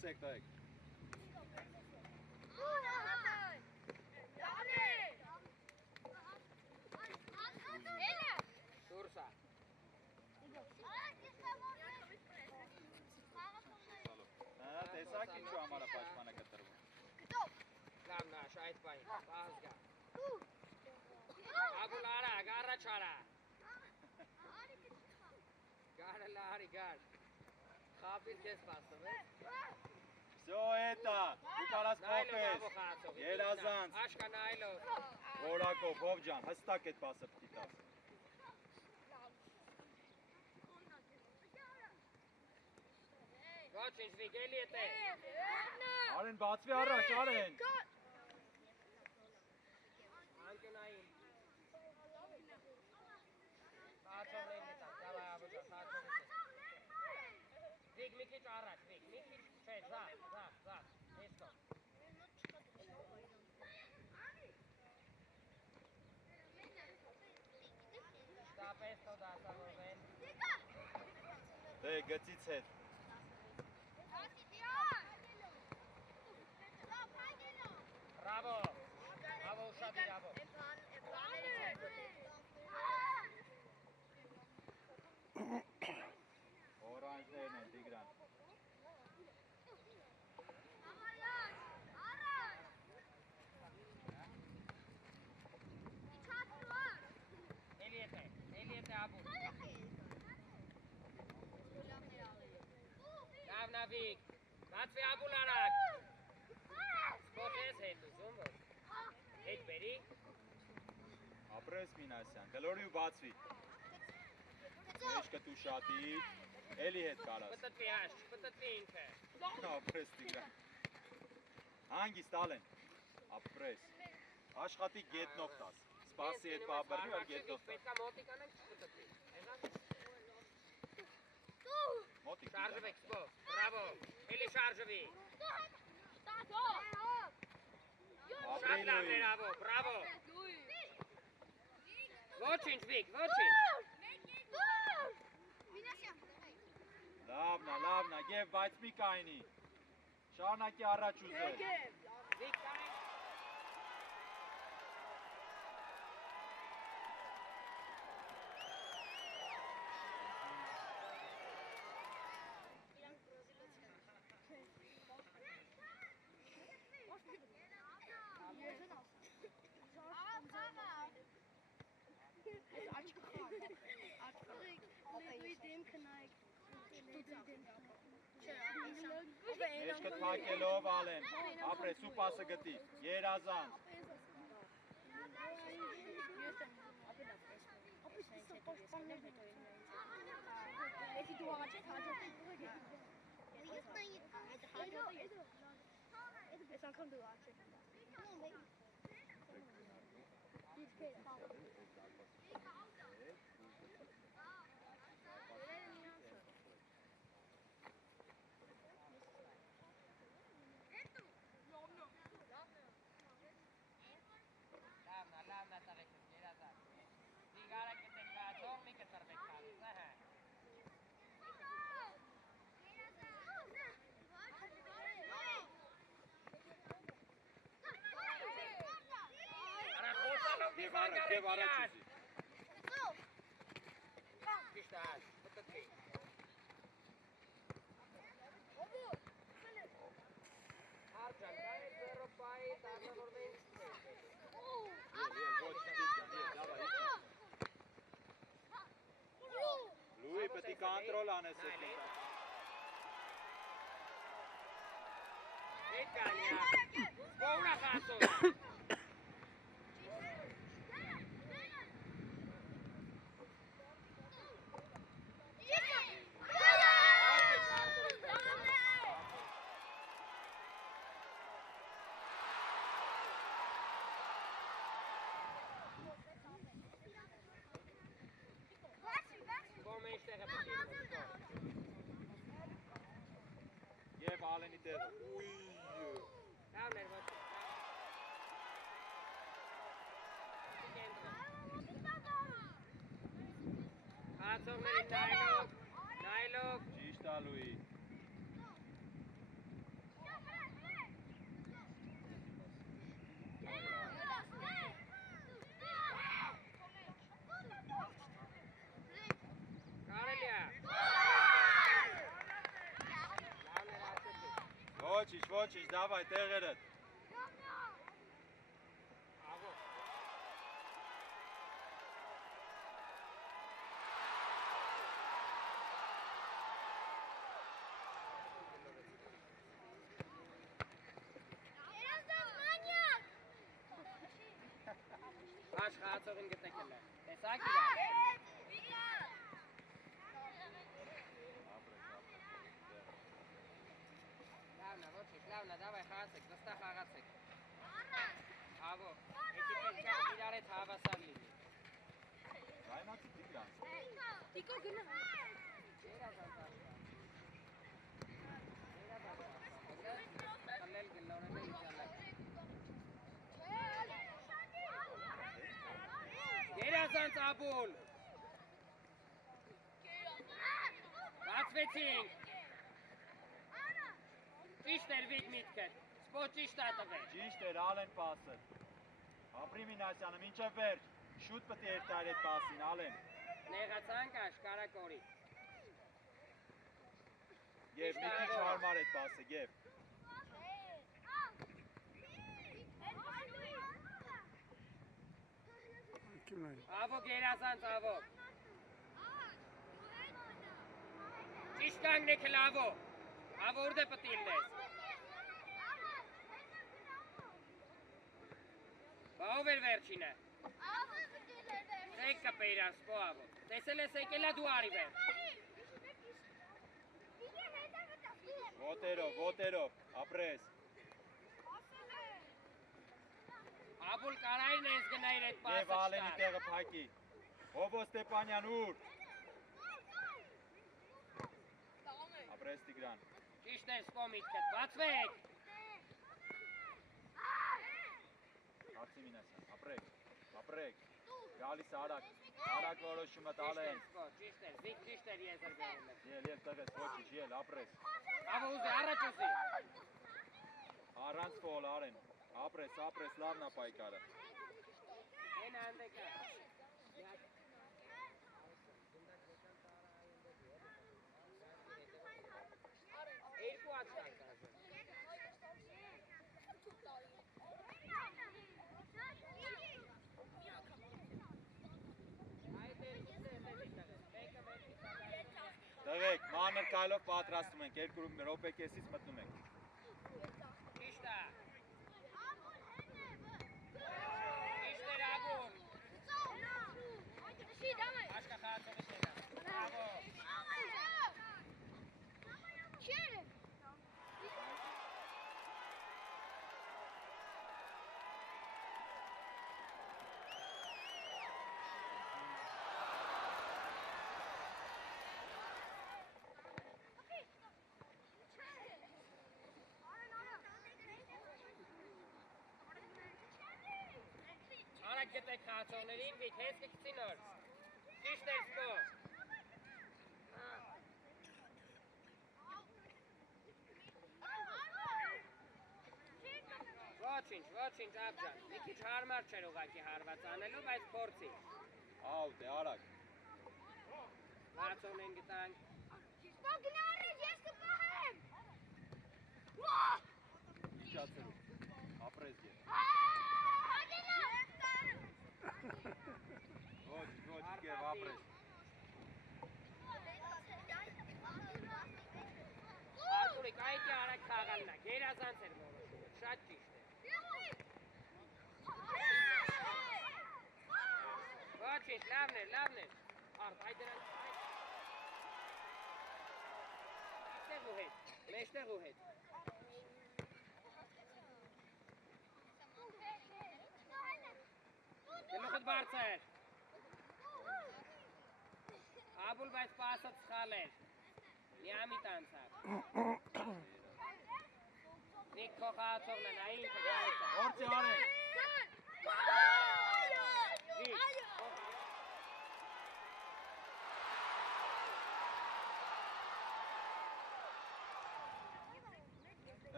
դուրս եք տայեք։ Դուրսա։ Տեսակ ինչու համար է պաշտպանը կտրվում։ Լավ նաշ, այդ պահի, պահս գա։ Ագուլ արագ, առաջ արա։ Գարը լարի, գար։ Խապիր կես պաստում, Всё это, դու կարաս փոխես, երազանց, աշկա նայլով, որակով, հով ջան, հստակ էդ պասը պտի տաս։ Ոչ ինչ վիգելի էտ է։ Արեն բացվի առաջ, Արեն։ Անկյունային։ Սաչողներին դետակ, դավայ աբուջա, սաչողին։ Վիգ մի քիչ առաջ, վիգ, մի քիչ, չէ, զատ, էստո։ Շտապ էստո դասավորվեն։ Դե գծից հետ։ Բրավո, բրավո ուշադիր, բրավո։ Օրանջներն են, Տիգրան։ Էլի էտ է աբուր։ Լավ նավիկ, բացվի ագուլ արակ։ Սպոտ ես հետ ուզում որ։ Հետ բերի։ Ապրես Մինասյան, գլորի ու բացվի։ Մեջ կտու շատի, էլի հետ կարաս։ Պտտվի հաշ, պտտվի ինքը։ Ապրես Տիգրան։ Հանգիստ ալեն, ապրես։ Աշխատի գետնով տաս, սպասի հետ պաբրնի որ գետնով տաս։ Պետքա մոտիկանենք չպտտվի։ Մոտիկ Շարժվեք, սպո, բրավո, էլի շարժվի։ Շատ լավներ աբո, բրավո։ Ոչինչ վիկ, ոչինչ։ Լավնա, գև, բայց մի կայնի։ Շարնակի առաջ ուզել։ Վիկ կային։ Մեջքդ փակելով ալեն, ապրես ու պասը գտի, երազանց։ Լավնա տղեկում, երազակ։ Դիգարը կտեք կացող, մի կտրվեք կալիս, նահը։ Արա խոցալով մի բանգարեք իրար։ Կիշտ աշ, պտտվի։ Արջան, դա է զերոպայի դարնավորվեն Լուի, պետի կանտրոլ անես էդ։ Հետ կալիա, սպողնա խացով։ Եվ ալենի տեղը, ուի Լավ ներվոչ Հացողների նայլով Ճիշտ ալուի ոչինչ, դավայ, տեղերդ։ Avo. Baş xaçığın gitəkələr. Տեսակ իրար։ Լավնա, ոչինչ, լավնա, դավայ խաղացեք, վստահ խաղացեք։ Avo, եկեք չար իրար հետ հավասար լինի։ Գայնացի Տիգրան։ Տիկո գնա։ Երազանց աշխա։ Կլել գլորել է իջալակ։ Երազանց աբուլ։ Բացվեցինք։ Ճիշտ էր վիգ միտքդ, սպո ճիշտ ատվեր։ Ճիշտ էր, Ալեն պասը։ Ապրի Մինասյանը, մինչև վերջ, շուտ պտի երտայր էդ պասին, Ալեն։ Նեղացանք աշկարակորի։ Եվ մի քիչ հարմար էդ պասը, եվ։ Avo գերազանց avo։ Ճիշտ կանգնեք լավո։ Avo ուրդ է պտիլնես։ Բա ով էր վերջինը։ Սեք կպե իրար սպո avo։ Տեսել ես եկելա դու արի վերջ։ Ոտերով, ապրես։ Աբուլ կարայրն ես գնայր էդ Եվ պասը Ալենի չտար։ տեղը փակի։ Հոբո Ստեփանյան ուր։ Ապրես Տիգրան։ Ճիշտ էր սպո միտքդ, բացվեք։ Հարցի Մինասյան, ապրեք։ Գալիս արագ որոշումը տալեն։ Ճիշտ էր, զիգ ճիշտ էր եզր բերել ես։ Ել տղես, ոչինչ, ել, ապրես։ Avo ուզի, առաջ ուզի։ Առանց ֆոլ արեն։ Ապրես, լավնա պայքարը։ Են անդեկա։ Երկու ացանք ասեմ։ Այդ էր ուզե մեկը մեկի Տղեկ, մանր կայլով պատրաստում ենք, 2 րոպե կեսից մտնում ենք։ ճիշտ է։ Ճիշտ էր աբուլ։ Աշկա խաղացողի տենա։ Բրավո։ Արագ գտեք խաղացողներին, վիգ հենց կգցի նոր։ Ճիշտ էր սպո։ Ոչինչ, աբջան, մի քիչ հարմար չեր ուղղակի հարված անելու, բայց փորձի։ Աուտ է, արագ։ Խաղացողներին գտանք։ Իջացրու, ապրես եվ։ Ոչ, եվ ապրես։ Արտուրիկ, այդի արագ խաղալնա, գերազանց էր որոշումը, շատ ճիշտ է։ Ոչինչ, լավն էր։ Արդ, այդ դրան։ Մեջտեղ ու հետ։ Գլուխդ բարձր։ Աբուլ բայց պասը սխալ էր։ Միամիտ անցավ։ Նիկ քո խաղացողն է, նա ինքը գալիս է։ Որցի արեն։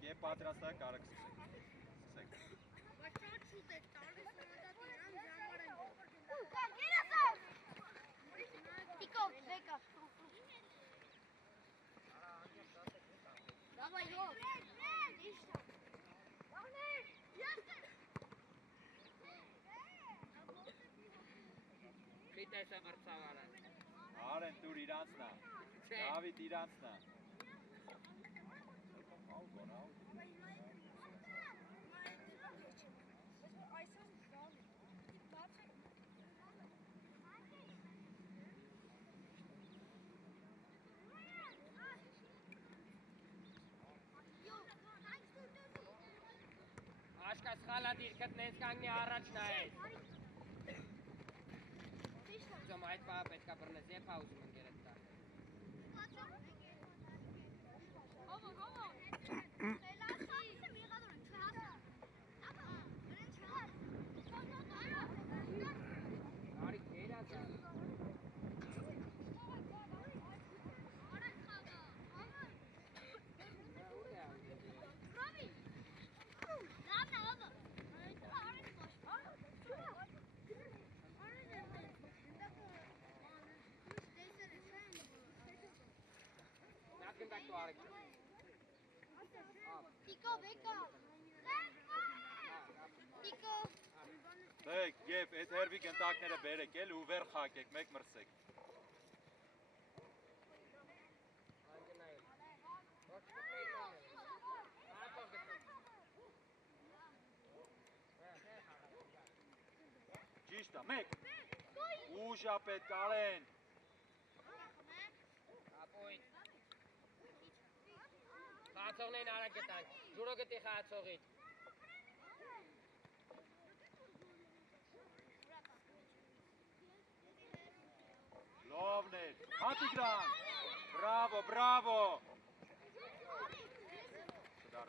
Եվ պատրաստակ արագ սկսեք։ Տիկո, բեկա։ Давай, Роб. տեսա գրծավարը։ Արեն դուր իրանցնա։ Չէ։ Դավիթ իրանցնա։ Աշկա սխալա դիրքդ նենց կանգնի առաջ նայես։ Ձոմ այդ պահը պետքա բռնես, եվ հաուզում ընկերդ տա։ Արիք դերած ա։ Նախնդակ դու արիք։ Տիկո, բեկա։ Տիկո։ Դեք, և այդ հերվի գնդակները բերեք էլ ու վեր խակեք, մեկ մրսեք։ Ճիշտ է, մեկ։ Ուժա պետք Արեն։ Ապույտ։ Խացողնեն արագ գտանք, ջուրո գտի խացողիտ։ Լովն էր, հատիգրան, բրավո, բրավո։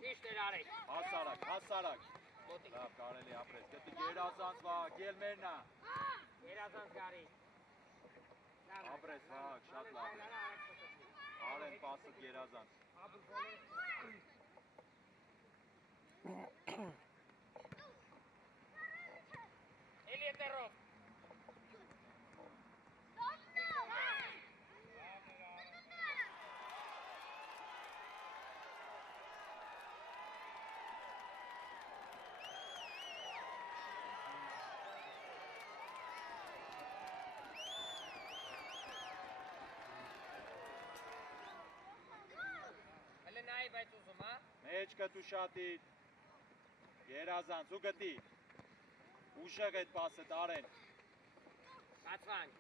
Ճիշտ էր արեք։ Հասարակ։ Լավ, կարելի ապրես, գտի գերազանց վաղ, գելմերնա։ Երազանց գարի։ Ապրես վաղ, շատ լավ։ Արեն պասըտ գերազանց։ Էլիետերով։ Հələ նայի բայց ուզում, հա? Մեջ կտու շատի, գերազանց ու գտի, ուժեղ էդ պասըտ Արեն։ Կացվանք։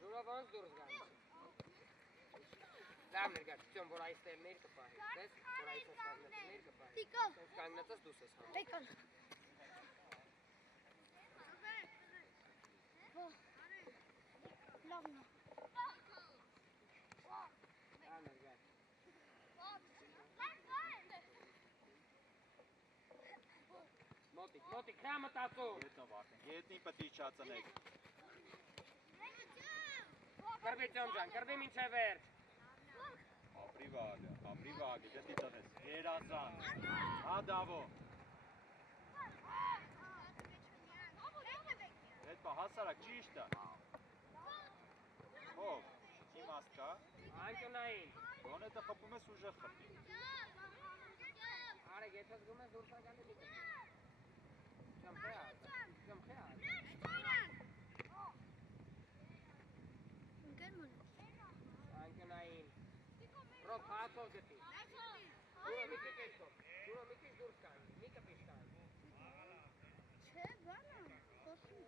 Ջուրով ոնց դուրս գանք։ Լավ ներգար, չյոն, որ այստեղ ներ կպահի, տես, որ այստեղ կանգնեցս ներ կպահի։ Տիկո։ Տես կանգնեցս դուս ես համ։ Բեկան։ Լավն է։ Լավ ներգար։ Մոտիկ, հրա մտածում։ Ետնով արդեն, ետնի պտի չացնեք։ Կրվի ծյոն ջան, կրվի մինչև վերջ։ Ապրի վաղը, գետի տնես, գերազանց, հադավո։ Այդ պա հասարակ ճիշտ է։ Հով, իմաստ կա, Անկյունային։ գոնետը խպում ես ուժեղ խպի։ Արեք, եթե զգում ես դուրս ագալի մի կպի։ Չեմ խեալ։ Անկյունային։ Ռոբ, հացով գտի։ Ջուրը մի քիչ էստով, ջուրը մի քիչ դուրս կանի, մի կպիշ կանի։ Չէ, բանա, խոսում։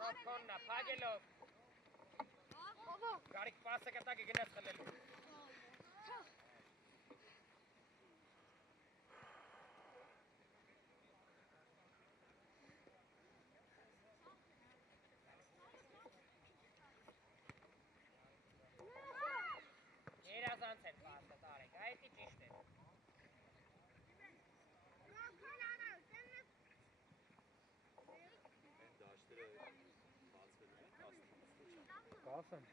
Ռոբ քոննա, պագելով։ Գարիք պասը կտակի գնաց խլելու։ Երազանց են պասը, տարեք, այդի ճիշտ է։ Են դաշտերը բացվելու են, Կասեմ։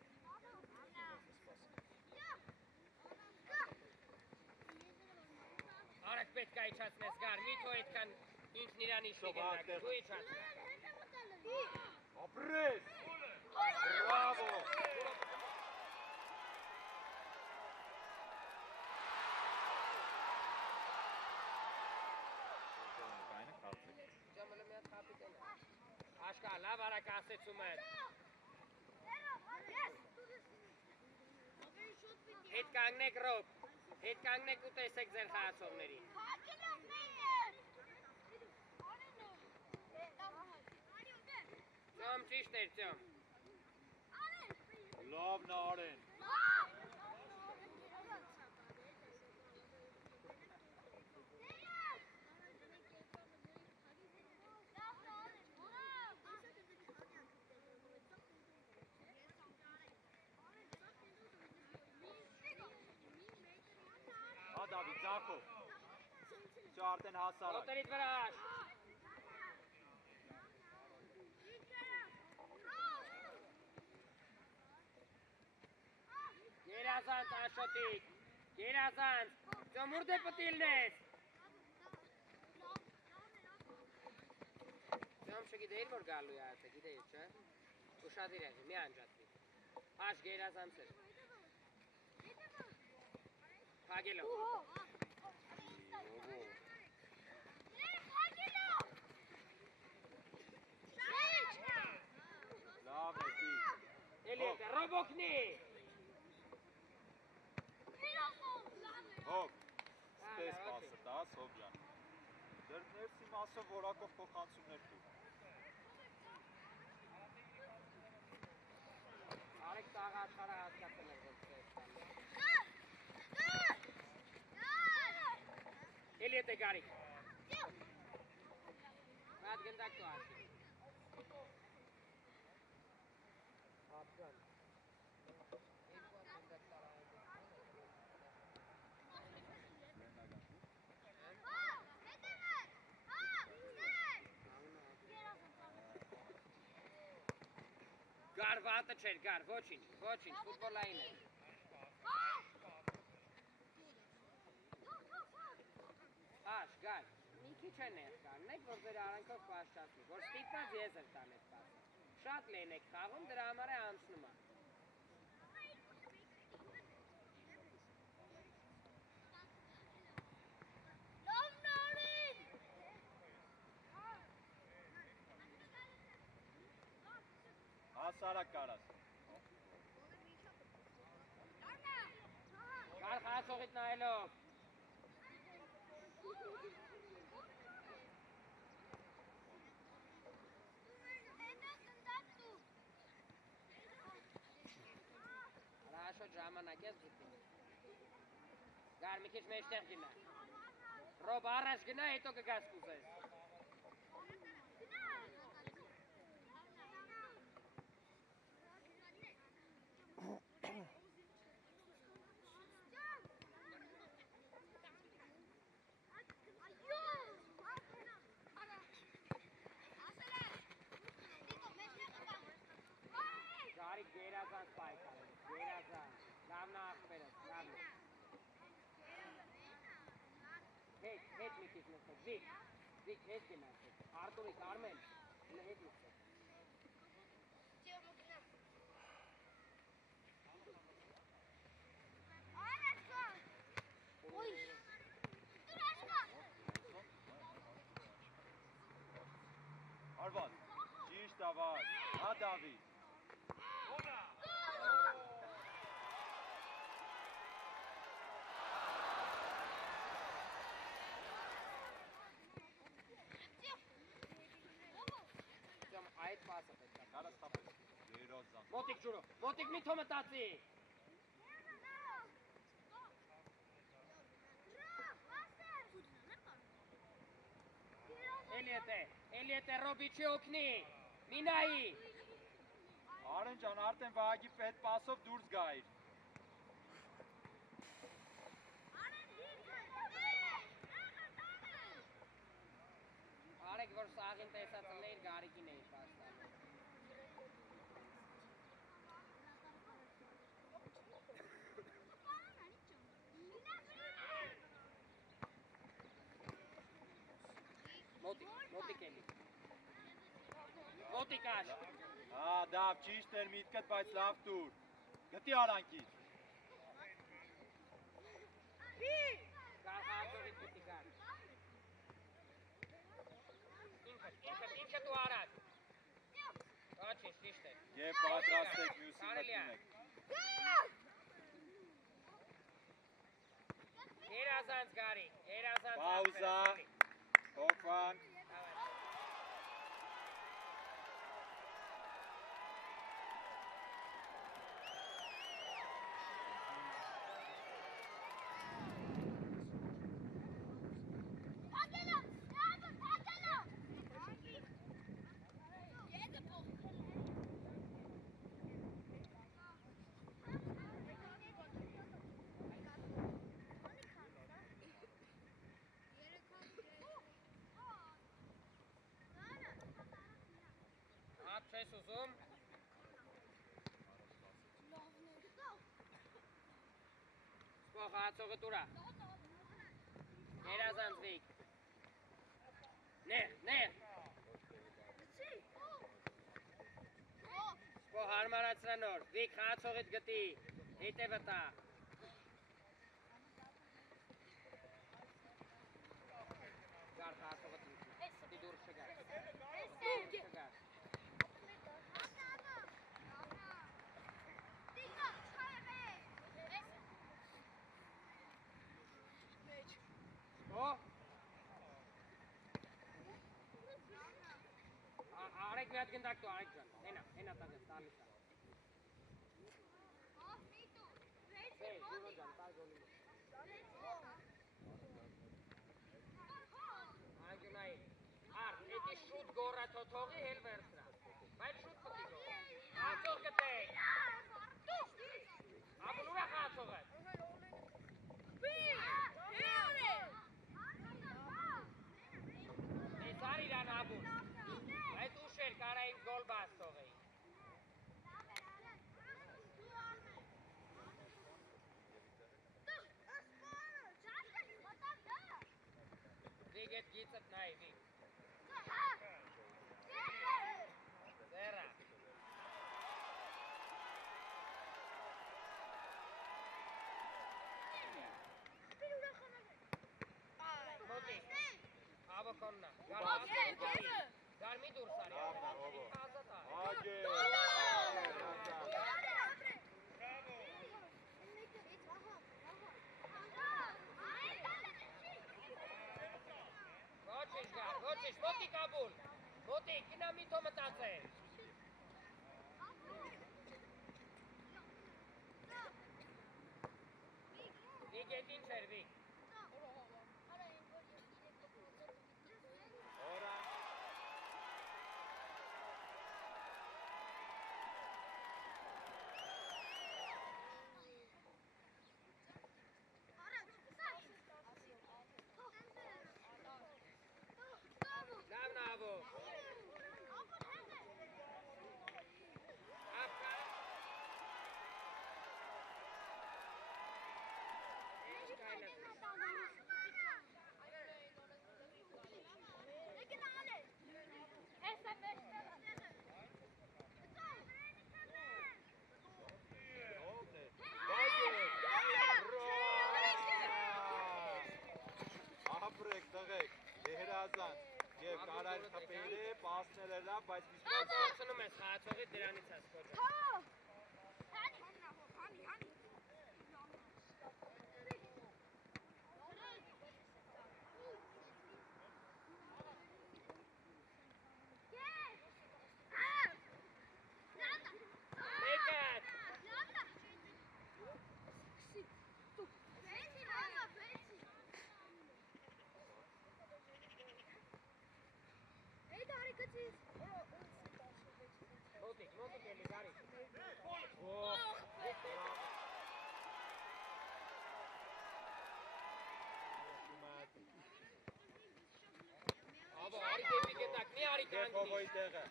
Արեք պետք է իչացնես գար, մի թո այդքան ինքն իրան իշի գնդակ, դու իչացնես։ ապրես, բրավո, Աշկա, լավ արակ ասեցում են։ Հետ կանգնեք Ռոբ, հետ կանգնեք ու տեսեք ձեր խաղացողներին։ Ծյոմ ճիշտ էր, ծյոմ։ Լավ Նարեն։ Հա Դավիթ, Ձախով։ Շո արդեն հասարակ։ Ոտերիդ վրա աշ։ Գերազանց աշոտիկ, գերազանց, ծյոմ ուր դե պտիլնես։ Ծյոմ չգիտեիր, որ գալու է ատը, գիտեիր, չէ։ Ուշադիր եղի, մի անջատվի։ Աշ գերազանց էր։ Փագելով։ Լավ է, դի։ Էլի է, ռոբոքնի։ Հոկ, սպես մասը տաս, հոբյան։ Դեր ներսի մասով որակով փոխանցումներ դու։ Արեք տաղ աշխարը հասկացել էր, որ սպես տանը։ Էլի է տե գարիկ։ Հատ գնդակ տու աշի։ Հապկան։ Գար վատը չեր, գար, ոչինչ, ֆուտբոլային էր։ Աշ, գար, մի քիչ է նեղ կաննեք, որ ձեր արանքով պաշտացնի, որ ստիպված ես էր տան էտ պասը։ Շատ լեն եք խաղում, դրա համար է անցնում է։ Հասարակ կարաս։ Գար խաղացողիդ նայելով։ Հաշոտ ժամանակ ես զուտին։ Գար մի քիչ մեջտեղ գնա։ Ռոբ առաջ գնա, հետո կգաս կուզես։ Գարիկ գերազանց պայքար է, գերազանց, լավնա աղբերս, լավնա։ Հետ մի քիչ նստեք, զիք, հետ գնացեք, Արտուրիկ, Արմեն, հետ նստեք։ Արված, ճիշտ ավար, հա Դավիթ։ Այդ պասը պետք է։ Կարաս խապես, երոզան։ Մոտիկ ջուրը, մոտիկ մի թո մտածի։ Էլի է Ռոբի չի օգնի, մի նայի։ Արեն ջան, արդեն Վահագի պետ պասով դուրս գայր։ Արեք, որ սաղին տեսածլներ գարիկին էի պաստան։ Մոտիկ էլի։ Մոտիկ աշ։ Հա, դավ, ճիշտ էր միտքդ, բայց լավ տուր։ Գտի արանքից։ Կաղացողիտ գտի կար։ Ինքդ ու առաջ։ Եվ պատրաստեք մյուսին մտնում եք։ Երազանց գարի, երազանց Պաուզա, հոքվան, Հատ չես ուզում։ Սպող հացողը տուրա։ Երազանց վիկ։ Նեղ։ Սպող հարմարացրա նոր, վիկ հացողիտ գտի, հետե վտա։ Գար հացողը տնկնա, պտի դուր չգար։ Արեք մի հատ գնդակ տու, արեք ջան, հենա տագես, տալիս ա։ Ժուրո ջան, տար գոլի մոտ։ Անգյունայի, էտի շուտ գորա թոթողի հել վերցրա, բայց շուտ պտի գորա։ Հացող գտեք։ Աբուլ ուրա հացող է։ Սար իրան աբուլ, բայց ուշ էր կարային գոլ բաց թողեի։ Վիկ էտ գիծըտ նայի, վիկ։ Ձերա։ Մոտի, աբո կոննա, գար մի դուր սարի, ազատ ա։ ագե, Ոչինչ, մոտիկ աբուլ, մոտիկ, կինա մի թո մտացել։ Վիկ էտ ինչ էր, վիկ։ օրան, Լավ նավո։ Ապկա։ Ինչ կայլը։ ապրեք տղեք, երազանց, և կարային խպել է, պասնել է լավ, բայց միշտ Սպասնում ես խացողի դրանից ես կոջա։ Մեկատ։ Մոտիկ էլի գարի։ Աբո, արի գեպի գետակ, մի արի Եվ կանգնի։ հովոյի տեղը,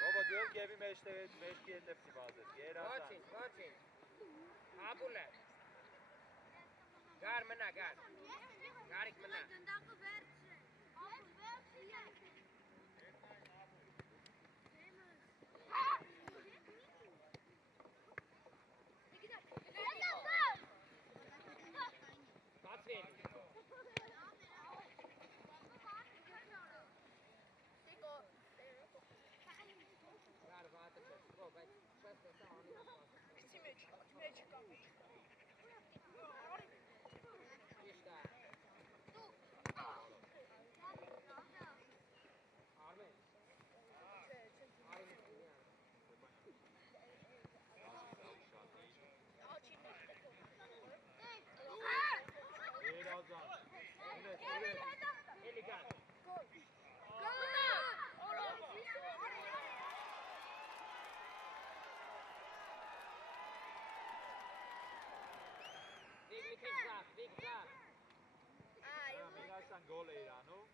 հովո դու էլ գևի մեջքի հետև սի բազես, երազանց, Ոչինչ։ Աբուլը։ Գար մնա, գար։ Գարիկ մնա։ Բացվելի։ Գար վատը չես, բայց գոլ է իրանում։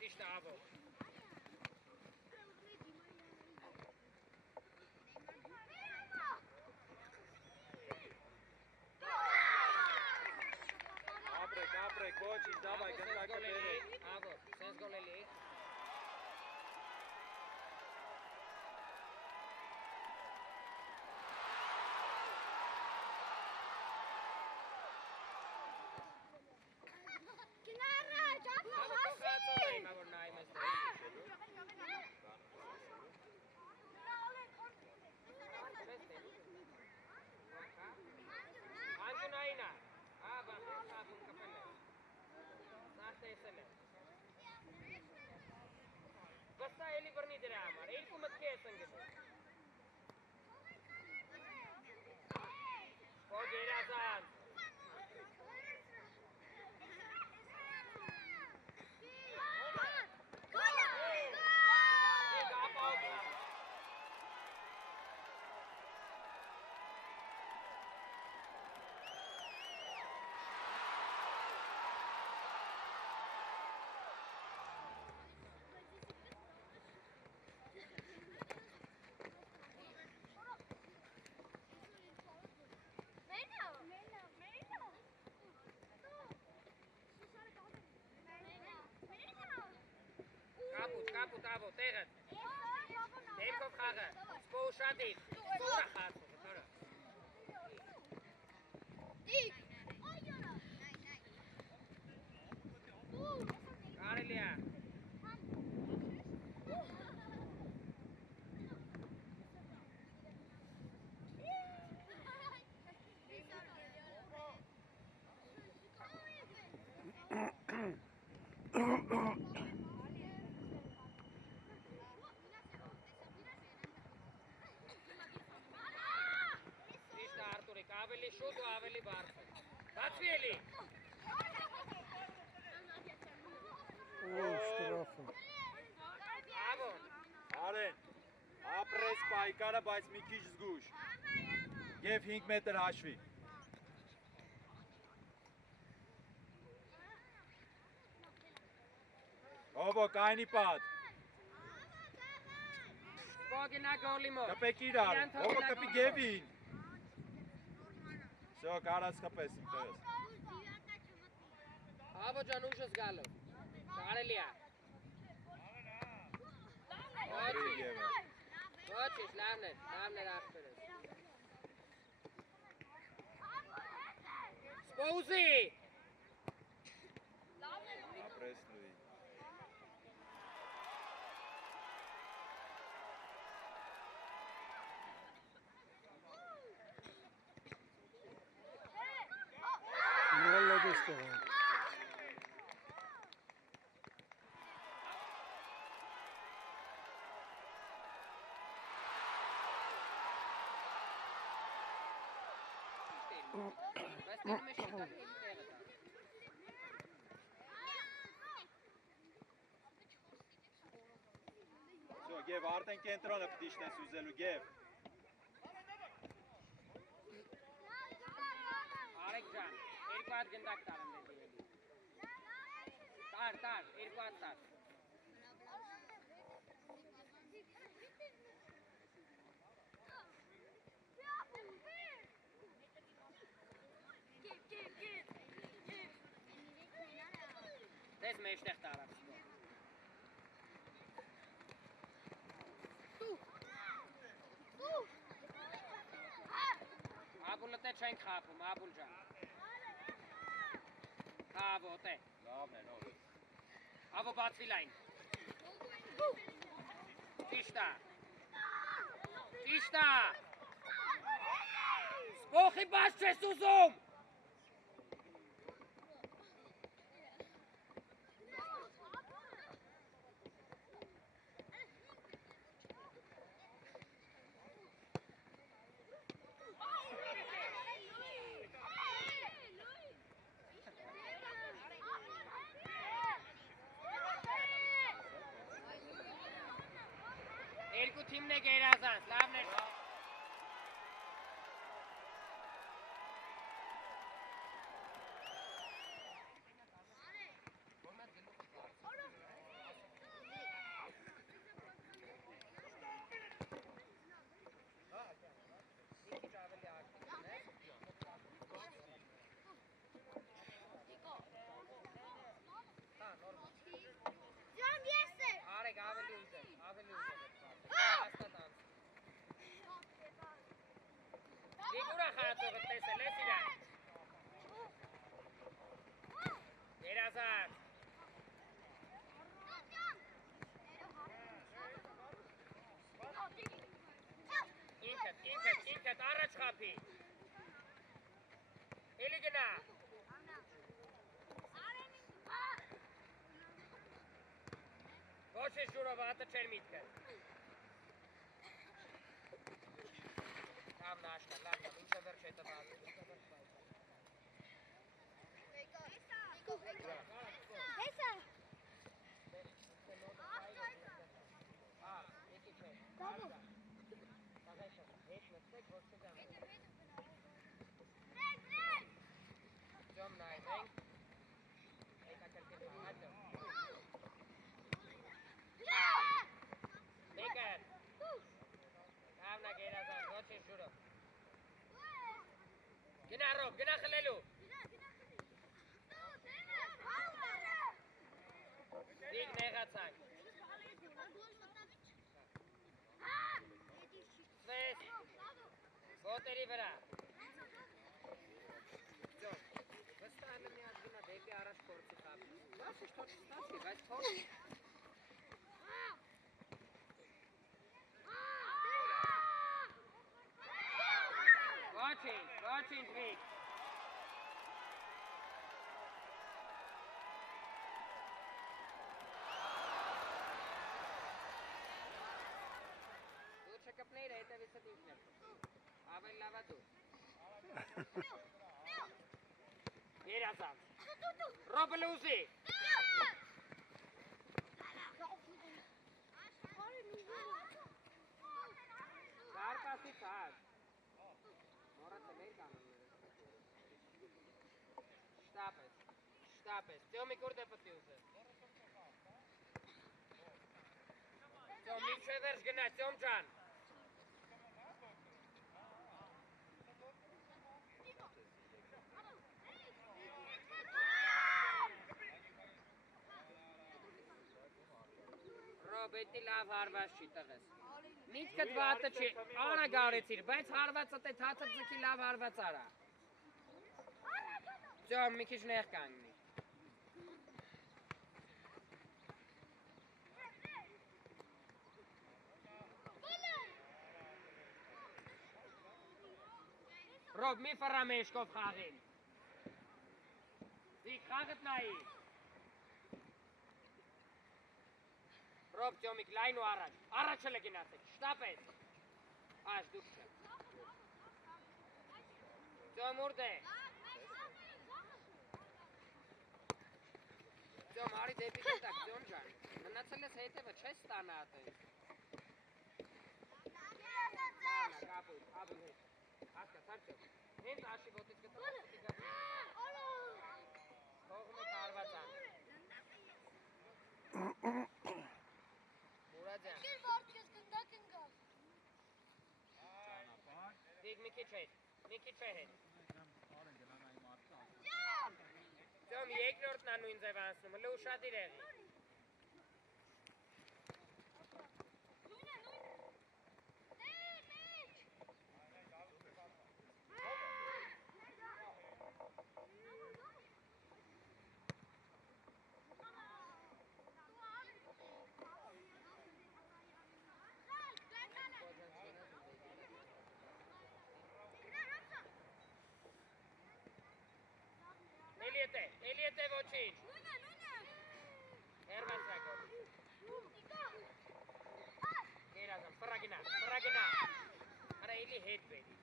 Ճիշտ ավո։ Ապրեք, ոչինչ, դավայ, գնդակը բերեք։ Ավո, սենց գոլելի։ Գստա էլի բրնի դրա համար, երկու մտքի ես ընգնում։ Հո գերազան։ Կապուտ, ավո, տեղը։ Դեմքով խաղը, սպո ուշադիր, ուրա խացը, հորա։ Կարելի է։ Ավելի շուտ ու ավելի բարձր։ Բացվի էլի։ Շտրաֆը։ Ավոն։ Արեն, ապրես պայքարը, բայց մի քիչ զգուշ։ Եվ 5 մետր հաշվի։ Ովո, կայնի պատ։ Սպոգինա գոլի մոտ։ Կպեք իրար, ովո կպի գևին։ Всё, կարաս խպես իմ տես։ Ավո ջան ուշս գալով։ Կարելի է։ Ոչինչ, լավն էր ախպերս։ Սպոուզի։ Ապրես լույի։ Молодец, давай. Всё, Գև, արդեն կենտրոնը պիտի իշնես ուզելու, Գև։ Արեք ջան, երկու հատ գնդակ տարեմ դեպի էլի։ Տար, երկու հատ տար։ Դες մեջտեղ տարավ սպոր։ Աբուլը տե չենք խապում, աբուլ ջան։ Ավո, տե։ Լավն է, նոր։ Ավո բացվի լայն։ Ճիշտա։ Սպոխի բաց չես ուզում։ թիմն է գերազանց, լավն էր։ Ջան, ես եմ։ Արեք ավելի ուժեղ։ Դիգուրա խաղացողը տեսել ես իրան։ Երազանց։ Ինքդ առաջ խափի։ Էլի գնա։ Ոչ ես ջուրով հատը չեր միտքը։ Լավն աշկա, լավն, ինչը վերջ հետը բազում։ Հեսա։ Եկի չէ։ Բաբո։ Տաղեշը, հետ նստեք, ոչ կգամ։ Ձոմ նայմ ենք։ Եկա կրկին հատը։ Մեկն։ Լավնա գերազան, ոչ ես ջուրով։ Գնա ռոբ, գնա խլելու։ Դիգ նեղացանք։ Սվես, ոտերի վրա։ Ձոն, վստահն մի ատ գնա դեպի առաջ կորցի խապի։ Լավ ես թոչ ստացվի, բայց թոչ։ Watching, Vic. Лучше каплейра, это высадитель. Авель лаваду. Երազանց։ Ռոբելուզի։ Կարկասի թար։ Մորացել էի կանոնները։ Շտապ ես, ծյոմի կուրդ է պտի ուզել։ Ծյոմ, մինչ է վերջ գնա, ծյոմ ճան։ Ռոբետի լավ հարված չի տղես։ Միտքդ վատը չի, արագ արեցիր, բայց հարվածը տետ հացը ձգի լավ հարված արա։ Ձյոմ, մի քիչ նեղ կանգնի։ Ռոբ, մի ֆրա մեշկով խաղին։ Զիգ խաղըտ նայի։ Ռոբ, ծյոմիկ, լայն ու առաջ, առաջը լգինացեք, շտապ ես։ Աշ, դուք չէ։ Ծյոմ ուրդ է։ Ծյոմ, արի դեպի գետակ, ծյոմ ճան, մնացել ես հետևը, չես ստանա ատեն։ Դարնա, կապույտ, աբում հետ, հասկա, սարչով, հենց աշի ոտից գտավ, ասպի գապի։ Թողում է կարվածան։ Մուրադյան։ Դիգ մի քիչ հետ։ Ձոմ երկնորդն ա նույն ձև անցնում, հլը ուշադիր եղի։ Էլիետ է ոչինչ։ Հերված ռակով։ Գերազան, պրագինա։ Արա էլի հետ բերի։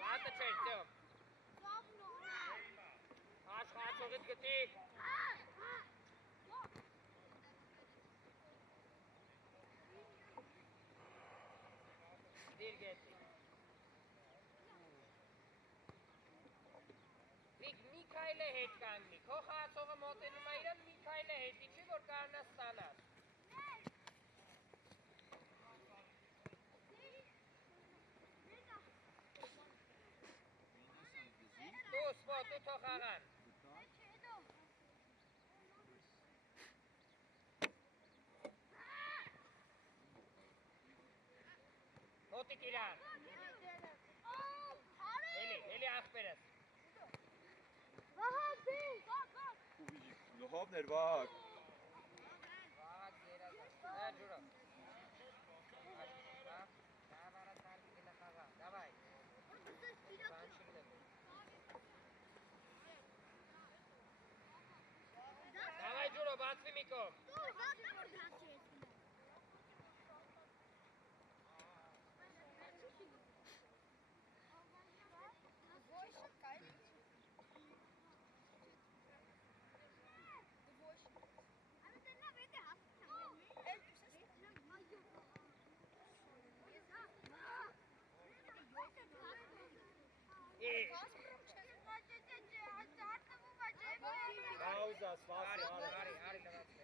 Վատը չեր, ծյոմ։ Աշխացողիտ գտի։ քայլը հետ կանգնի։ Քո խաղացողը մոտենում է իրան, մի քայլը հետ իջի, որ կարողանաս ստանալ։ Դու սպոտու թող աղան։ Մոտիկ իրան։ Էլի աղբերս։ Լոհովներ վաղ։ Վաղակ երազած։ Հա ջուրով։ Դավարա սարդի գնա խաղա, դավայ։ Դավայ ջուրով, բացվի մի կողմ։ Pauza, spasi, Արի լվացի,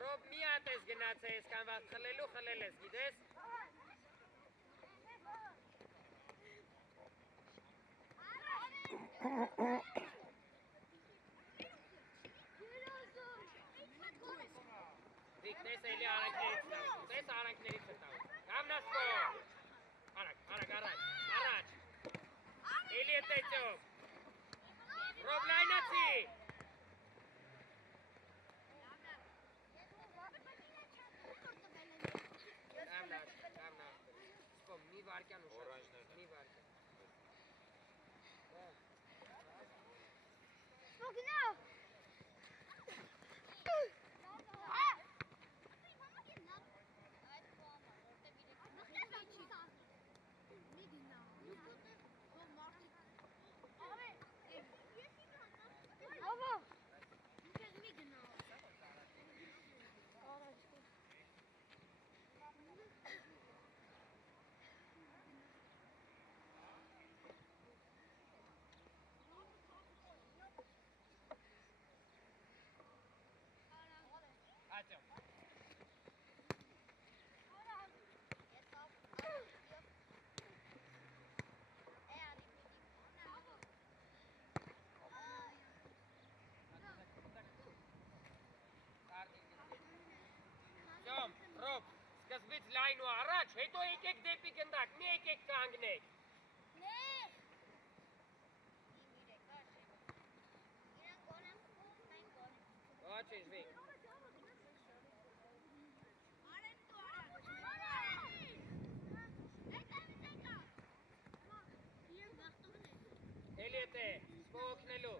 Ռոբ մի հատ ես գնացել ես կանված խլելու խլել ես, գիտես? Վիկ, տես էլի արանքներից տավ, տես արանքներից է տավ, կամնաս կող, արակ, առաջ, էլի է տեցյով, Ռոբ լայնացի, Կամնաս, մի վարկյան ուշած, մի վարկյան, Ռոբ, սկզբից լայն ու առաջ, հետո եկեք դեպի գնդակ, մի եկեք կանգնեք։ Ոչինչ, Վիկ։ Էլի է, սպողոքնելու։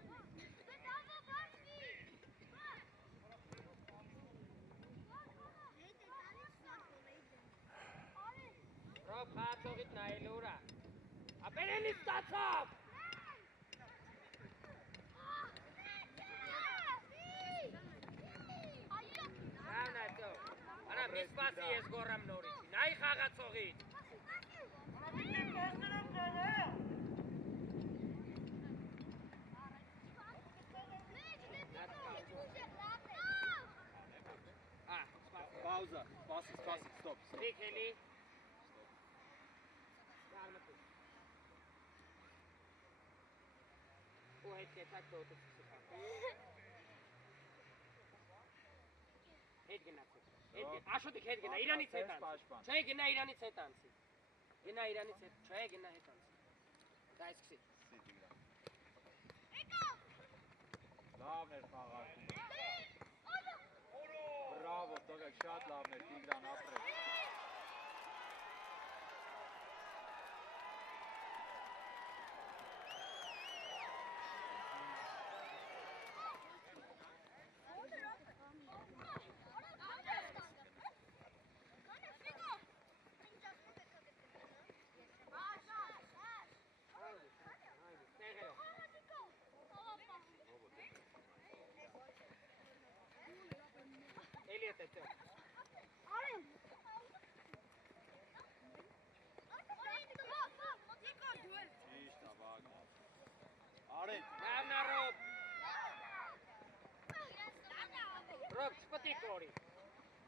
Ռոբ խաղացողիդ նայելու ուրա։ Ապերելի ստացավ։ Լավ նայցով։ Արա մի սպասի ես գորամ նորիցի, նայի խաղացողիդ։ Pauza, spasi, stop. Վիկ էլի։ Ու հետ կետակ դոտը ծիսықան։ Հետ գնացեք, աշոտիկ հետ գնա, իրանից հետ անցի, չէ գնա իրանից հետ անցի, գնա իրանից հետ, չէ գնա հետ անցի, դա այսքսի։ Լավն էր խաղարկում։ Բրավո, տղեկ, շատ լավն էր, Տիգրան ապրեց։ Արեն, Լավն է Ռոբ։ Ռոբ չպտի կորի։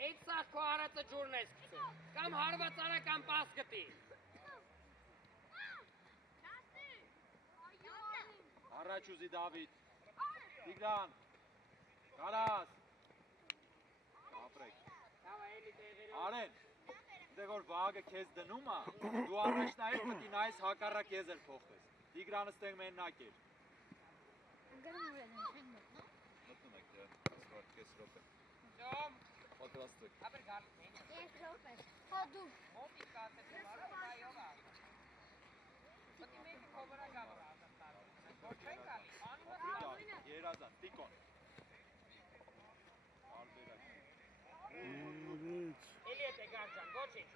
Այդ սաղ քո արածը ջուրն ես գցում։ Կամ հարված արա կամ պաս գտի։ առաջ ուզի Դավիթ։ Տիգրան։ Կարաս։ Ապրեք։ Դավա էլի տեղերով։ Արեն, դե որ վագը քեզ դնում է, դու առաջ նայես պետք է նայես հակառակ քեզ էլ փոխես։ Տիգրանը ստեղ մենակ էր։ Մտնում եք դե, ասված կես րոպե։ Ջոմ, Պատրաստեք։ ապր գալիս նեն։ Ես ռոպես։ Հոդու։ Մոտի կասեցեմ, արա բայով է։ Պետք է մեկի կովրա գավրա ազատ տարում։ Ոչ չեն գալի, անունը Ապրիկա, երազան, տիկոն։ Արբերակ։ Էլի էտ է գարջան, ոչինչ։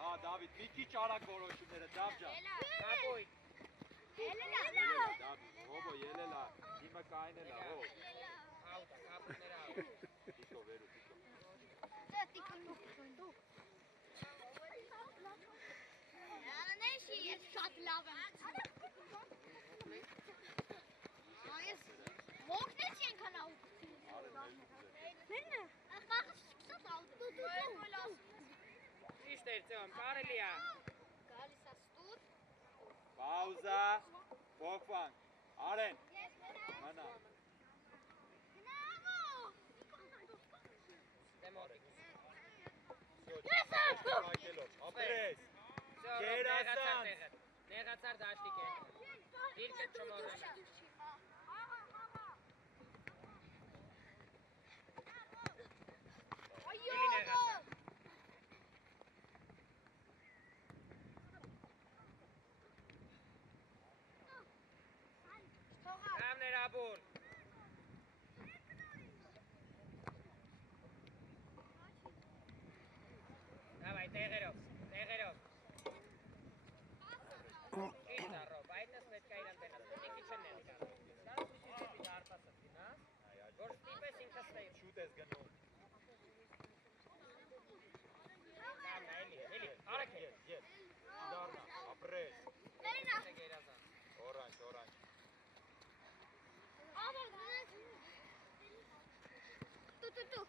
Հա, Դավիթ, մի քիչ արագ որոշումները, Դավջան։ Կապույ, Ելելա։ Ելելա, Դավիթ, հոբո, ելելա, իմը կայնելա, հով։ աուտա, կապույները աուտ։ Տիկո, վերու, տիկո։ Դա տիկոն դու։ Անեշի ես շատ լավ եմ։ Այս ողնեց ենքան աուտ։ Մենը, ախախ սկսած աուտ։ Դու։ Ճիշտ էր ծոմ, կարելի է։ Գալիս է ստուր։ Պաուզա, փոխվանք, Արեն, մնա։ Դե մոտիկ։ Ապրես, Նեղացար դաշտիկ է։ Դիրկը չմորանա։ Էլի նեղացար։ Լավն էր աբուր։ Դավայ, տեղերով, տեղերով։ Ճիշտ է Ռոբ, այդնս պետք է իրան տենաս, մի քիչ են նեղի կարող։ Դարս մի քիչ պիտի արպասը դինա, որ ստիպես ինքս տեիր։ շուտ ես գնում։ Լավն է, էլի, արեք է։ Ետ, դարնա, ապրես, Թե գերազան։ օրանջ, օրանջ։ Տու։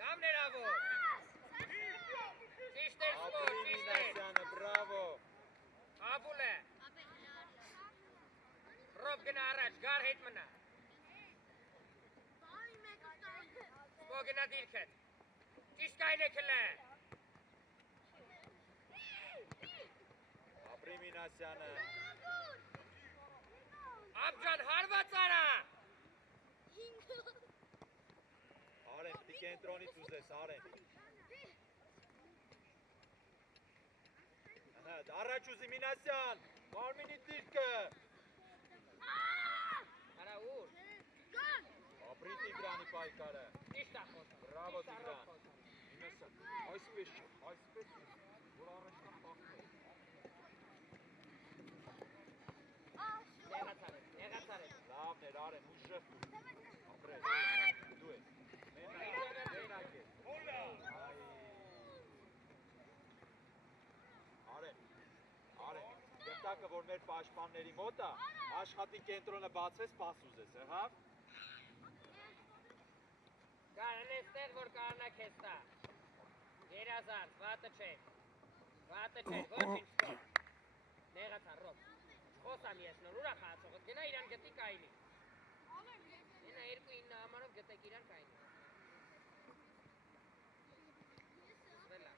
Լավն էր ավոր։ Ճիշտ էր սպոր, Ապրի ճիշտ էր։ Մինասյանը, բրավո։ Աբուլ է։ Ռոբ գնա առաջ, գար հետ մնա։ Սպո գնա դիրքդ։ Ճիշտ կայն է կլը։ Ապրի Մինասյանը։ Աբջան հարված արա։ Արեն, պիտի կենտրոնից ուզես, Արեն։ Առաջ ուզի Մինասյան, Մարմինի դիրկը։ Արա ուր։ Ապրի Տիգրանի պայքարը։ Ճիշտ է խոսա։ Բրավո Տիգրան։ Մինասյան, այսպես չէ, այսպես չէ, որ առաջնան պախնել։ Նեղացար է։ Լավն էր, Արեն, ուժեղ դու։ Ապրես, դու ես։ Մենակ ես։ Արեն, գտակը, որ մեր պաշտպանների մոտ է, աշխատի կենտրոնը բացվես, պաս ուզես, եղավ։ Կարն էստեղ, որ կարնա քեզ տա։ Երազանց, վատը չէ, ոչինչ սպոր։ Նեղացար, Ռոբ, չխոսամ ես նոր, ուրա խացողըտ, գնա իրան գտի կայնի։ Ենա 2-9 համարով գտեք իրան կայնի։ Սվելա։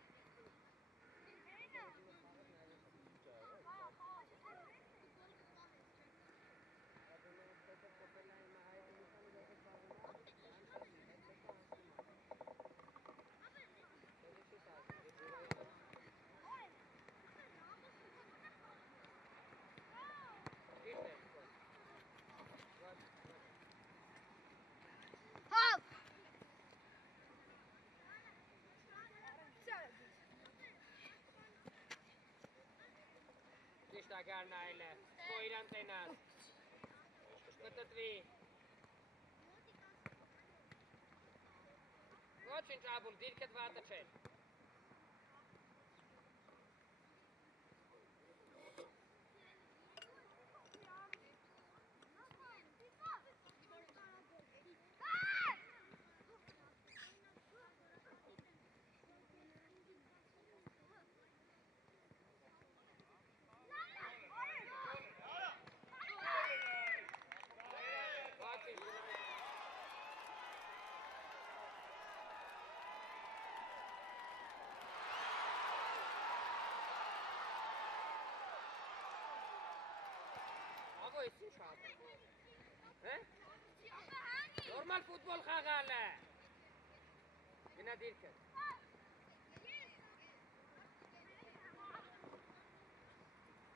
Ճիշտ ագարն այլը, սպո իրան տենաս, կտտվի։ Ոչինչ աբուլ, դիրքդ վատը չեր։ Avo ես ինչ ատում։ Հե? Նորմալ ֆուտբոլ խաղալ է։ Գնա դիրքը։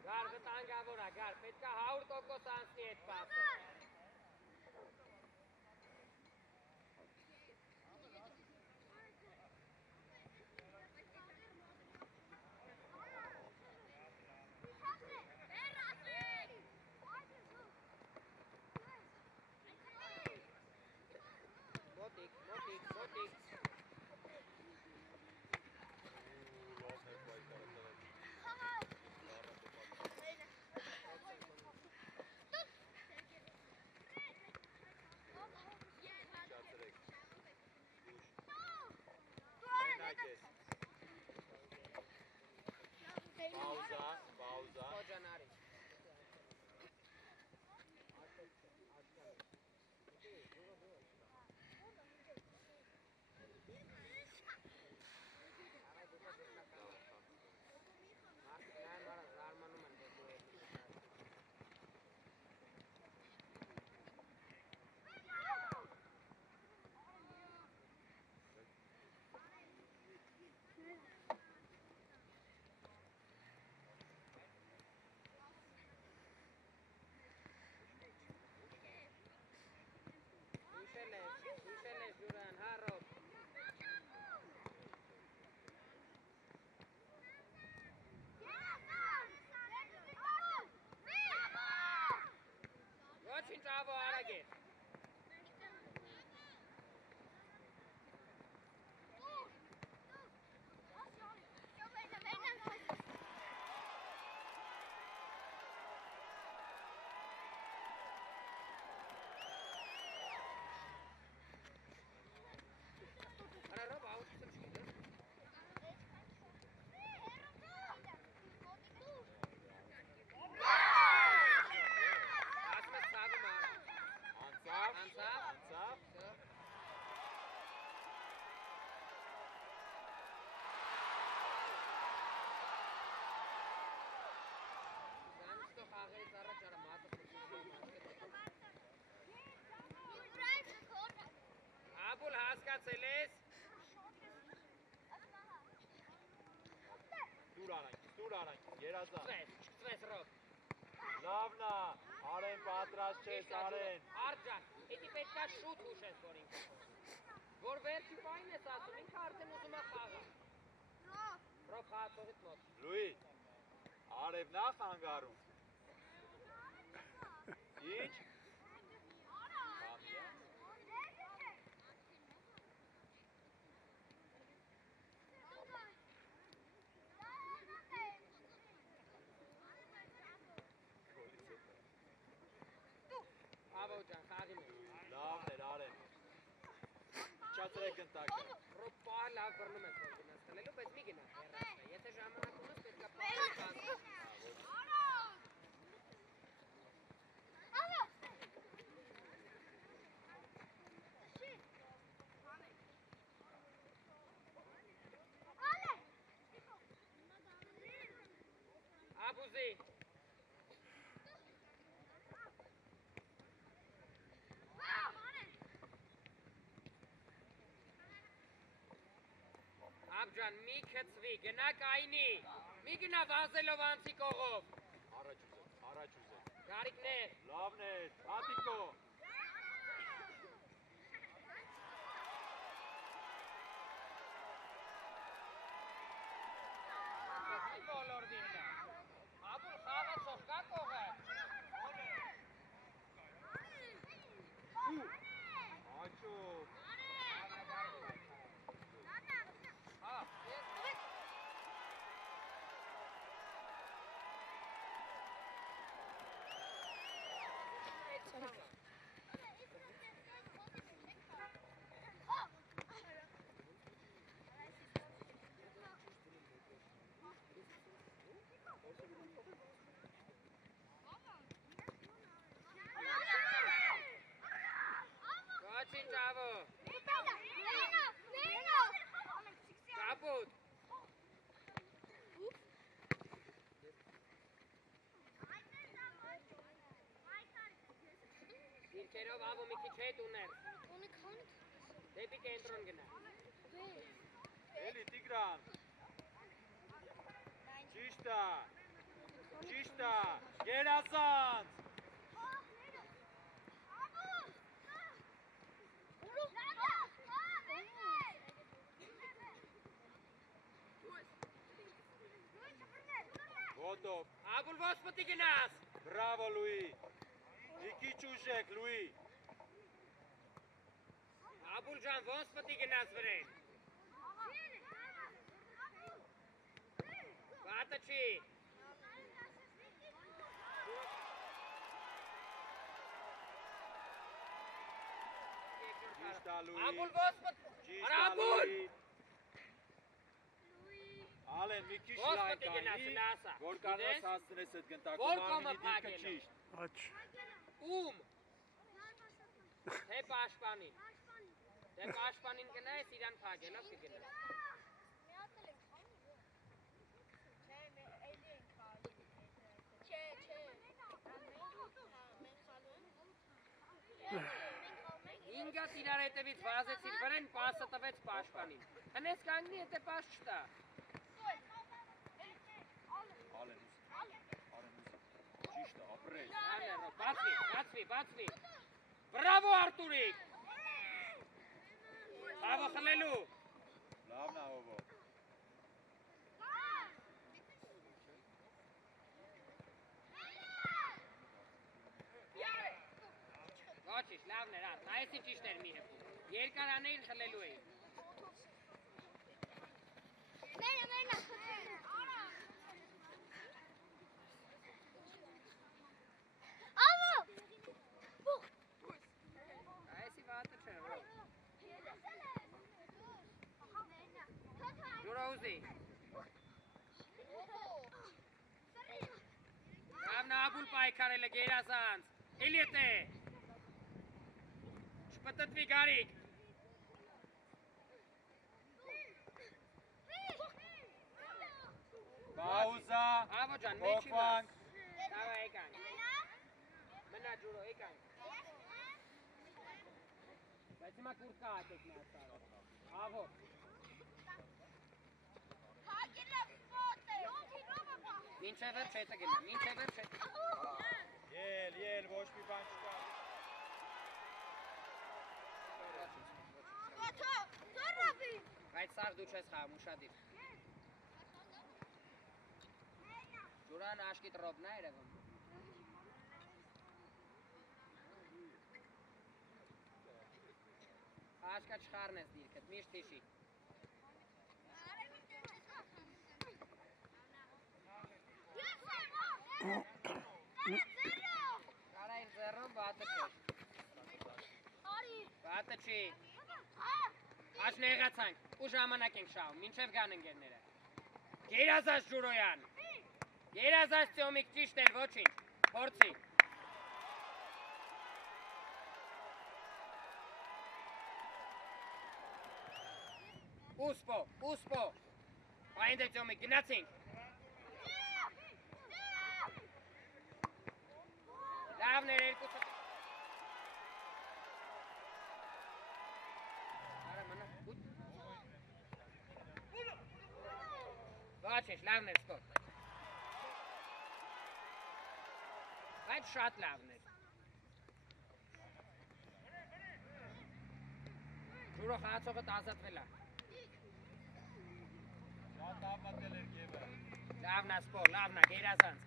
Գար վտանգավոր է, գար, պետք է 100% անցնի այդ պասը։ Մոտիկ։ Pauza. Hocanari. Իշելես, Ջուրան, հարոտ։ Ոչինչ avo արագ է։ Աբուլ հասկացել ես։ Դուր արանք, երազան։ Չկծվես ռոք։ Լավն է, Արեն պատրաստ չես, Արեն։ Արջան, էդի պետք է շուտ հուշես, որ ինքը։ Որ վերջի պայն ես ասում, ինքը արդեն ուզում է խաղը։ Ռոք խաղացողից մոտ։ Լուի, Արևն է խանգարում։ Ինչ։ Avo ջան, խաղի մեջ։ Լավն էր, Արեն։ Չացրեք ընտակը։ Ռոք պահ լավ բռնում ես, որ գնաս խլելու, բայց մի գնաս հեռացնա։ Եթե ժամանակ ունես, պետք է պահել կասես։ Աբուզի։ Աբջան, մի քծվի, գնա կայնի, մի գնա վազելով անցի կողով։ Առաջ ուզել։ Գարիկներ։ Լավն էր, Հատիկո։ Բոլոր դիրնա։ Աբուլ խաղացող կա կողը։ Աչով։ Avo մի քիչ հետ ուներ։ Ունի քան Դեպի կենտրոն գնա։ Էլի Տիգրան։ Ճիշտ է։ Ճիշտ է։ Գերազանց։ Ոտով։ Աբուլ ո՞ս պետք է գնաս։ Բրավո Լուի։ Մի քիչ ուժեք Լուի։ Աբուլ ջան, ո՞ս պետք է գնաս վրեն։ Բատը չի։ Ճիշտ է Լուի։ Աբուլ ո՞ս պետք։ Ճիշտ Արա է Աբուլ։ Լուի։ Ալեն մի քիչ Ո՞ս լայն պետք է գնաս, կանի, լասա։ որ կարողաս Գիտես։ հասնես այդ գնդակը, Որ կողմը մարմինի դիրքը փակել է։ ճիշտ։ Աչ։ Ում։ Թե պաշտպանին։ Թե պաշտպանին գնայս իրան փակելով կգնաս։ Ինգա իրար հետևից վազեցիր վրեն, պասը տվեց պաշտպանին։ Հնես կանգնի հետե պաշ չտա։ Ալեն ուս։ Ճիշտ է, ապրես։ Ալերո, բացվի։ Բրավո Արտուրիկ։ Բրավո խլելու։ Լավն է ովո։ Ոչինչ, լավն էր, այս ինչ ճիշտեր մի հեպում։ Երկարանեին խլելու էին։ Այսի վատը չէ, վրո։ Ջուրոուզի։ Լավն աբուլ պայքարել է գերազանց։ Էլի հետ է։ Շպտտվի գարիկ։ Պաուզա։ Ավո ջան, մեջի Փոխվանք։ Դավա եկանք։ Մնա ջուրո եկանք։ Բայց հիմա կուրտ կա ատեք մի ասարը։ Ավո։ Մինչև վերջ հետը գնա, մինչև վերջ հետը։ Ել, ոչ մի բան չկա։ Բայց սաղ դու չես խաղում, ուշադիր։ Ջուրան աշկի տրոպն է երևում։ Աշկա չխարնես դիրքդ, միշտ հիշի։ Կարա իր ձեռով բատը չէ։ Բատը չի։ Աչ նեղացանք, ու ժամանակ ենք շահում, մինչև գան ընկերները։ Գերազանց Ջուրոյան։ Գերազանց Տյոմիկ ճիշտ էր, ոչինչ, փորձի։ Ուսպո։ Պայնդե Տյոմիկ, գնացինք։ Լավն էր երկուսը։ Ոչինչ, լավն էր սպորտ։ Բայց շատ լավն էր։ Ջուրո խաղացողդ ազատվել է։ Շատ ավատել էր գևը։ Լավն է սպոր, լավն է, գերազանց։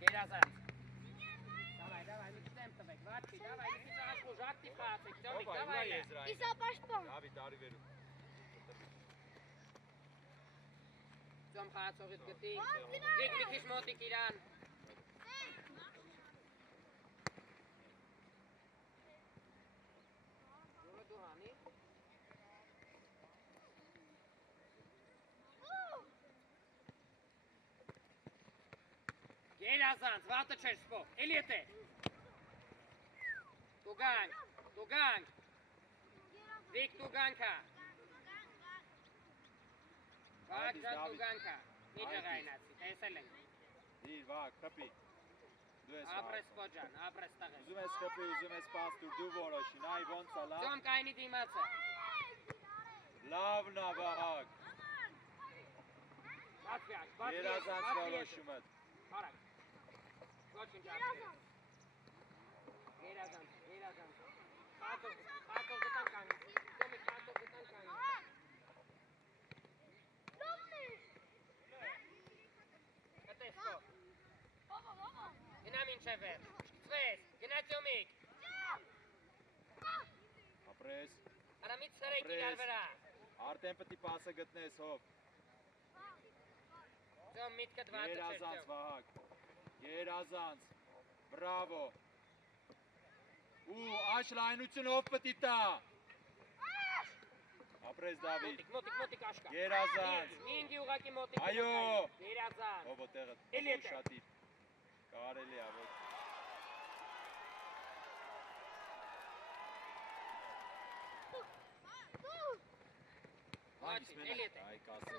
Դավայ, մի քիչ տեմպ տվեք, վատքի, դավայ, մի քիչ աշխուժ, ակտիվ խաղացեք, Տյոմիկ, դավայ։ Դավի տարի վերում։ Ծոմ խաղացողից գտի, դիք մի քիչ մոտիկ իրան։ Ջուրո դու հանի։ Գերազանց, վատը չեր սպո, էլի հետ է։ Տուգանք։ Վիկ տուգանքա։ Վակ ջան տուգանքա։ Մի ջղայնացի, տեսել ենք։ Դիր, վակ, կպի։ Դու ես Ապրես հարցում։ Պոջան, ապրես տղես։ Ուզում ես խփի, ուզում ես պաս տուր, դու որոշի, նայ ոնց է լավ։ Ձոմ կայնի դիմացը։ Լավն է Վահագ։ Բացվի աչ, Երազանց որոշումը։ Հարակ։ Ոչինչ ապրես։ Երազանց։ Խատով գտան կանի։ Ձոմի խատով գտան կանի։ Կտեսկո։ Գնա մինչև վեր։ Շկծվես, գնա Ձոմիկ։ Ապրես։ Արամից սրեք իրար վրա։ Արդեն պետք է պասը գտնես հով։ Ձոմ միտքդ վատը չեր Երազանց Ձոմ։ Վահագ։ Երազանց։ Բրավո։ Ու աչ լայնությունով պետք է տա։ Ապրես Դավիթ։ Մոտիկ աշկա։ Երազանց։ Մինգի ուղակի մոտիկ։ Այո։ Երազանց։ Ով տեղը Էլի էտեղ։ շատիր։ Կարելի է ոչ։ Հանգիստ Էլի մենակ։ էտեղ։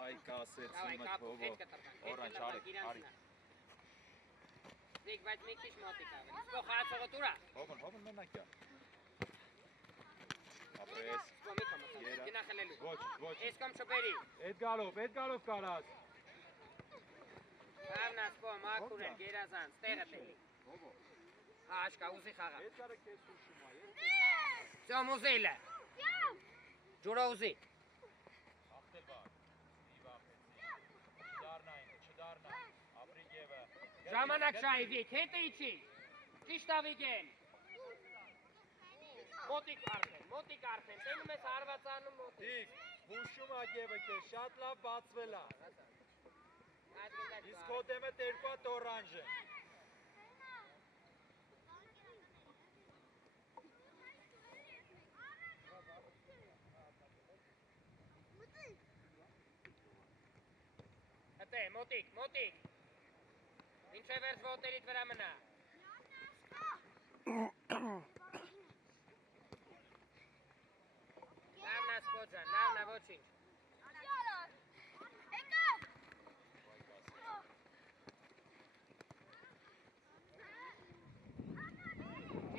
Այ կասեցում ըդ հովո։ Օրանջ արի։ Դիք բայց մի քիչ մոտիկ ավելի։ Սկո խացողը տուրա։ Հովն մենակ է։ Ապրես։ Սկո մի կամոց։ Գնա խլելու։ Ոչ։ Ես կամ չբերի։ Էդ գալով կարած։ Հավնա սկո մաքուր է գերազանց, տեղը տելի։ Հովո։ Հա աշկա ուզի խաղա։ Էդ կարը քեզ ուշում է։ Ձոմ ուզիլը։ Ջուրա ուզի։ Ախտել բա։ Չդառնային, ապրի գևը։ Ժամանակ շայվիկ, հետը իչի։ Ճիշտ ավիգեն։ Մոտիկ արփեն, տենում ես հարվածանում մոտիկ։ Դիք, հուշում ա գևը քեզ, շատ լավ բացվել է։ Իսկ քո դեմը երկու հատ օրանժ է։ Հետե, մոտիկ։ Ինչե վերջ ոտերիդ վրա մնա։ Լավնա Սպոջան, լավնա ոչինչ։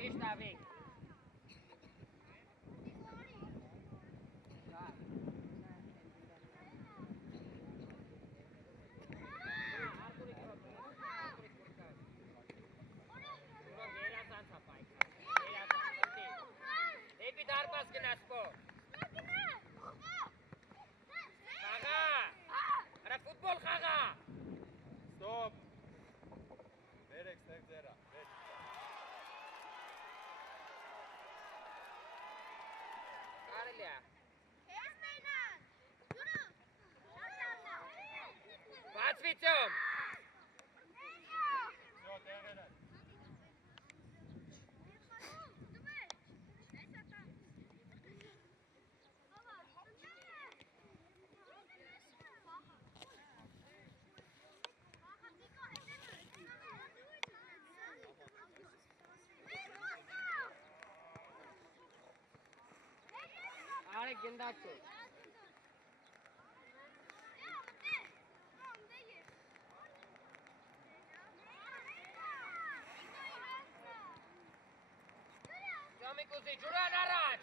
Ճիշտ ավիկ։ Դեպի դարպաս գնաս Սպո։ Խաղա։ Արա ֆուտբոլ խաղա։ Ստոպ։ Վերեք ստեղ ձերա։ Կարելի է։ Բացվի Ձոմ։ Всё, տեղերը։ Արեք գնդակցու։ Ձոմիկ ուզի, ջուրան առաջ։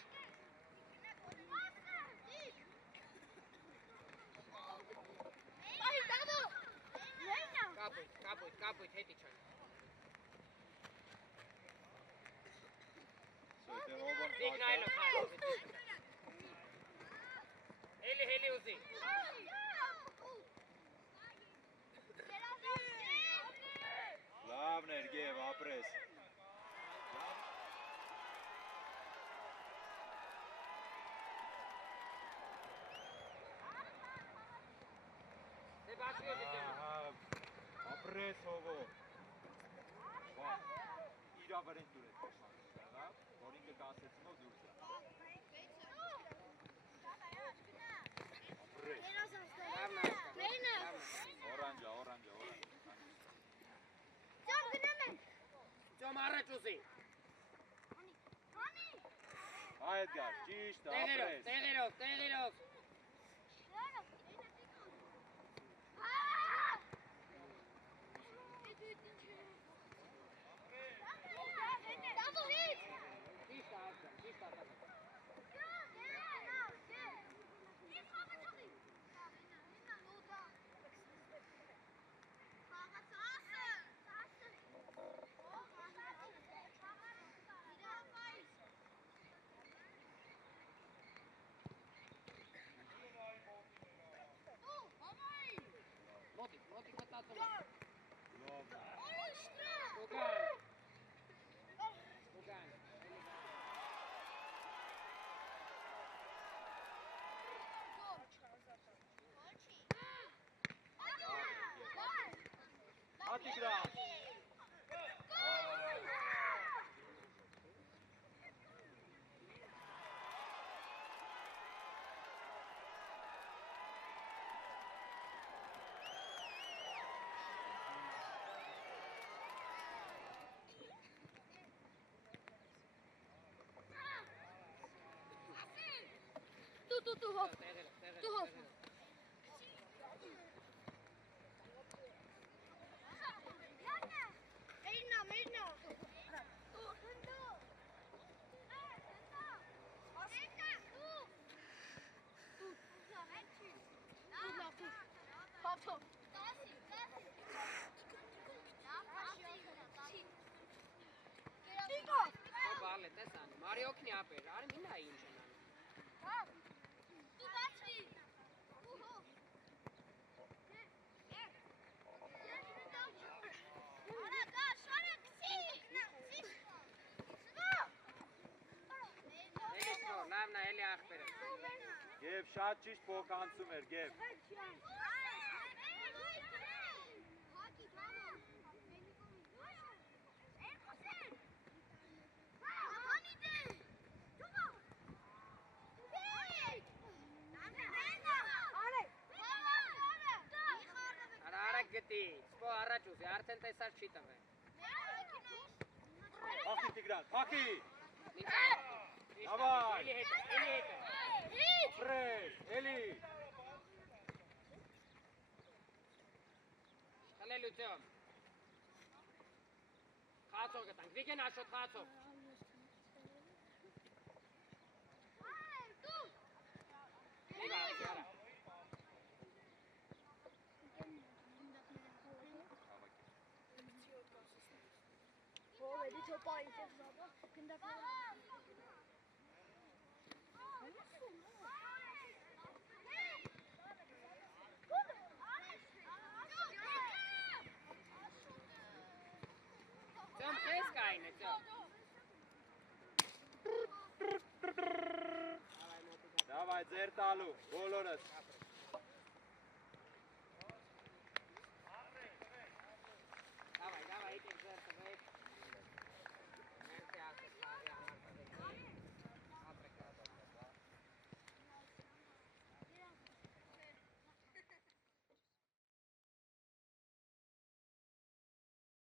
Կապույտ, հետի չան։ Դիք նայլով խաղով։ Հելի ուզի։ Լավն էր գև, ապրես։ Դե բացի ուզի Ձոմ։ Ապրես հովո։ Իրա վրեն դուր է տոշան, որ ինքը կասեցնով դուրս է։ Օրանջա։ Ձոմ առաջ ուզի։ Այդ գար, ճիշտ, ապրես։ Տեղերով։ Դու հով։ Դու հով։ Մերնա։ Բալը տեսան, մարի օգնի ապեր, արի մինա ինչ են անում։ Դու բացի։ Լավնա, էլի աղբերը։ Գև շատ ճիշտ փոխանցում էր, Գև։ Արա գտի, սպո առաջ ուզի, արդեն տեսած չի տվե։ Փախի Տիգրան, փախի։ Դավայ։ Էլի հետը։ Պրես, էլի։ Հալելություն։ Խացող գտանք, վիգեն աշոտ խացող։ Իվա, իվարա։ Ո՞վ է դու պայից ես զաբա, գնդակները։ Ձոմ քեզ կային է, ձոմ։ Դավայ, ձեր տալու, բոլորս։